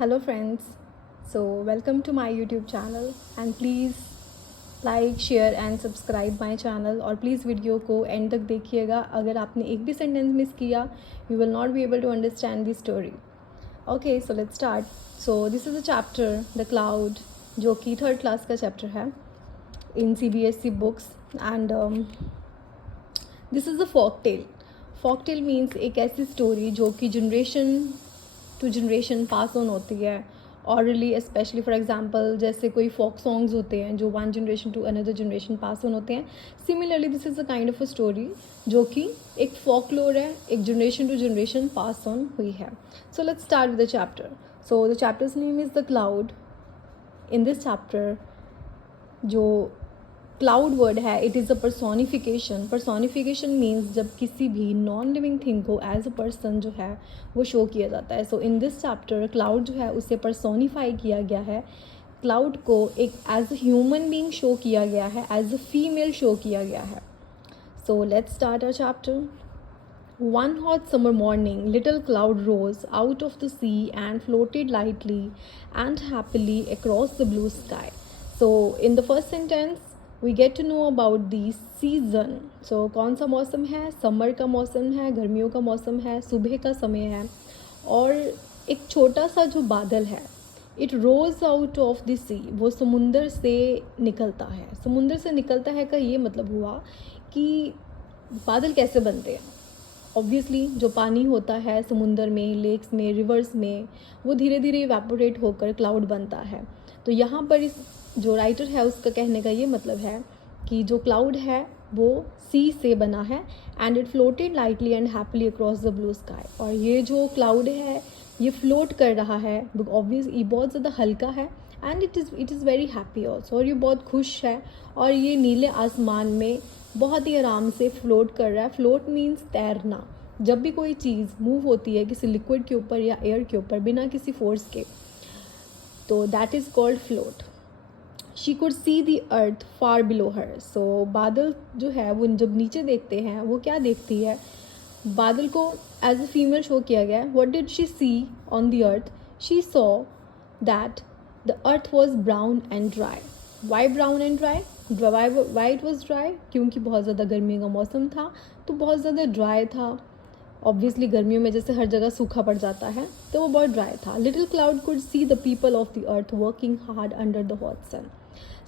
Hello friends, so welcome to my YouTube channel and please like share and subscribe my channel और please video को end तक देखिएगा. अगर आपने एक भी सेंटेंस मिस किया you will not be able to understand the story. Okay so let's start. So this is a chapter the cloud जो कि थर्ड क्लास का चैप्टर है in CBSE books and this is a folk tale. Folk tale means एक ऐसी story जो कि generation to generation pass on होती है ऑरली, स्पेशली फॉर एग्जांपल जैसे कोई फोक सॉन्ग्स होते हैं जो one generation to another generation pass on होते हैं. Similarly this is a kind of a story जो कि एक फोकलोर है, एक generation to generation pass on हुई है. So let's start with the chapter. So the chapter's name is the cloud. In this chapter जो क्लाउड वर्ड है it is a personification. Personification means जब किसी भी नॉन लिविंग थिंग को as a person जो है वो शो किया जाता है. सो इन दिस चैप्टर क्लाउड जो है उसे पर्सोनीफाई किया गया है. क्लाउड को एक as a human being show किया गया है, एज अ फीमेल शो किया गया है. So let's start our chapter. One hot summer morning, little cloud rose out of the sea and floated lightly and happily across the blue sky. So, in the first sentence, we get to know about the season. So, कौन सा मौसम है? Summer का मौसम है, गर्मियों का मौसम है, सुबह का समय है और एक छोटा सा जो बादल है it rose out of the sea, वो समुंदर से निकलता है. समुंदर से निकलता है का ये मतलब हुआ कि बादल कैसे बनते हैं. ऑब्वियसली जो पानी होता है समुंदर में, लेक्स में, रिवर्स में, वो धीरे धीरे इवेपोरेट होकर क्लाउड बनता है. तो यहाँ पर इस जो राइटर है उसका कहने का ये मतलब है कि जो क्लाउड है वो सी से बना है and it floated lightly and happily across the blue sky. और ये जो क्लाउड है ये फ्लोट कर रहा है, ऑब्वियस ये बहुत ज़्यादा हल्का है and it is very happy also. और ये बहुत खुश है और ये नीले आसमान में बहुत ही आराम से फ्लोट कर रहा है. फ्लोट मीन्स तैरना. जब भी कोई चीज़ मूव होती है किसी लिक्विड के ऊपर या एयर के ऊपर बिना किसी फोर्स के, तो that is called float. She could see the earth far below her. So बादल जो है वो जब नीचे देखते हैं वो क्या देखती है, बादल को एज अ फीमेल शो किया गया है. What did she see on the earth? She saw that the earth was brown and dry. Why brown and dry? Why it was dry? क्योंकि बहुत ज़्यादा गर्मी का मौसम था तो बहुत ज़्यादा ड्राई था. ऑब्वियसली गर्मियों में जैसे हर जगह सूखा पड़ जाता है तो वो बहुत ड्राई था. Little cloud could see the people of the earth working hard under the hot sun.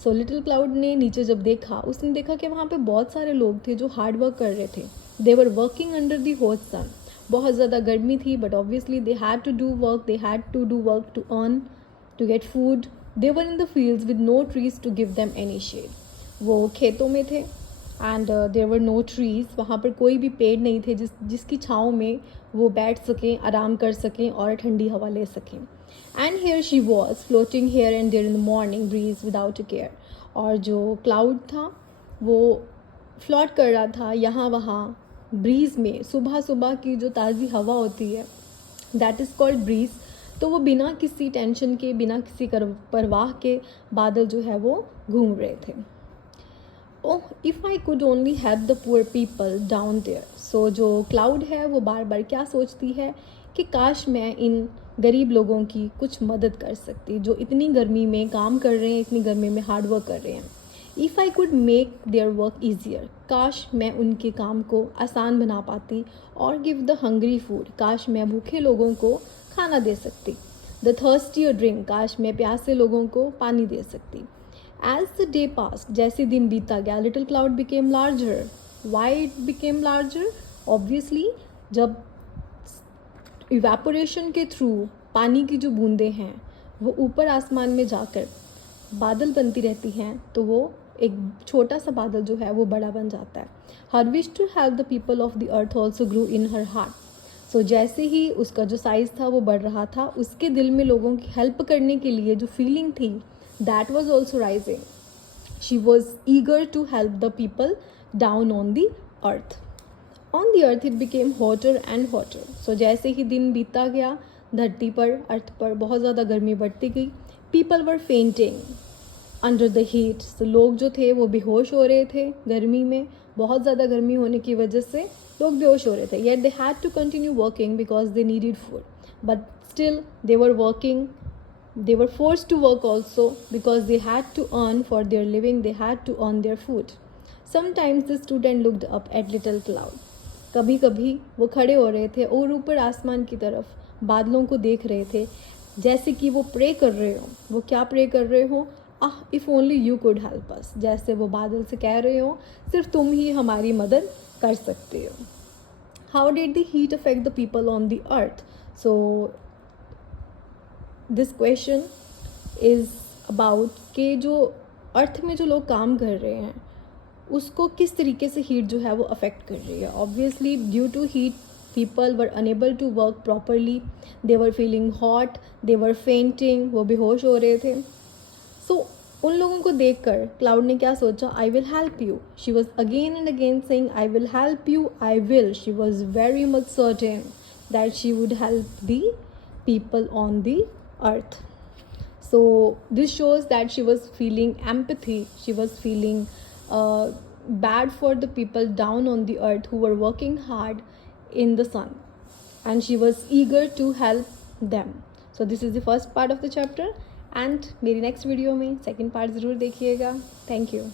So little cloud ने नीचे जब देखा उसने देखा कि वहाँ पे बहुत सारे लोग थे जो हार्ड वर्क कर रहे थे. They were working under the hot sun. बहुत ज़्यादा गर्मी थी but obviously they had to do work, they had to do work to earn, to get food. They were in the fields with no trees to give them any shade. वो खेतों में थे and there were no trees. वहाँ पर कोई भी पेड़ नहीं थे जिसकी छाँव में वो बैठ सकें, आराम कर सकें और ठंडी हवा ले सकें. And here she was floating here and there in the morning breeze without a care. और जो क्लाउड था वो फ्लोट कर रहा था यहाँ वहाँ ब्रीज में. सुबह सुबह की जो ताज़ी हवा होती है दैट इज़ कॉल्ड ब्रीज. तो वो बिना किसी टेंशन के, बिना किसी परवाह के बादल जो है वो घूम रहे थे. Oh if I could only help the poor people down there. So जो क्लाउड है वो बार बार क्या सोचती है कि काश मैं इन गरीब लोगों की कुछ मदद कर सकती जो इतनी गर्मी में काम कर रहे हैं, इतनी गर्मी में हार्ड वर्क कर रहे हैं. If I could make their work easier. काश मैं उनके काम को आसान बना पाती. और गिव द हंग्री फूड. काश मैं भूखे लोगों को खाना दे सकती. The thirsty drink. काश मैं प्यासे लोगों को पानी दे सकती. As the day passed, जैसे दिन बीता गया, little cloud became larger. Why it became larger? Obviously, जब इवेपोरेशन के थ्रू पानी की जो बूंदें हैं वो ऊपर आसमान में जाकर बादल बनती रहती हैं तो वो एक छोटा सा बादल जो है वो बड़ा बन जाता है. Her wish to help the people of the earth also grew in her heart. सो जैसे ही उसका जो साइज़ था वो बढ़ रहा था, उसके दिल में लोगों की हेल्प करने के लिए जो फीलिंग थी that was also rising. She was eager to help the people down on the earth. On the earth it became hotter and hotter. So जैसे ही दिन बीतता गया धरती पर, अर्थ पर बहुत ज़्यादा गर्मी बढ़ती गई. People were fainting under the heat. So लोग जो थे वो बेहोश हो रहे थे गर्मी में. बहुत ज़्यादा गर्मी होने की वजह से लोग बेहोश हो रहे थे. Yet they had to continue working because they needed food. But Still, they were working. They were forced to work also because they had to earn for their living. They had to earn their food. Sometimes the student looked up at little cloud. कभी कभी वो खड़े हो रहे थे और ऊपर आसमान की तरफ बादलों को देख रहे थे, जैसे कि वो प्रे कर रहे हो. वो क्या प्रे कर रहे हो? If only you could help us. जैसे वो बादल से कह रहे हो, सिर्फ तुम ही हमारी मदद कर सकते हो. How did the heat affect the people on the earth? So this question is about कि जो अर्थ में जो लोग काम कर रहे हैं उसको किस तरीके से हीट जो है वो अफेक्ट कर रही है. Obviously due to heat people were unable to work properly. They were feeling hot, they were fainting, वो बेहोश हो रहे थे. सो उन लोगों को देखकर क्लाउड ने क्या सोचा? I will help you. She was again and again saying I will help you, I will. She was very much certain that she would help the people on the earth. So this shows that she was feeling empathy. She was feeling bad for the people down on the earth who were working hard in the sun, and she was eager to help them. So this is the first part of the chapter, and मेरी next video में second part ज़रूर देखिएगा. Thank you.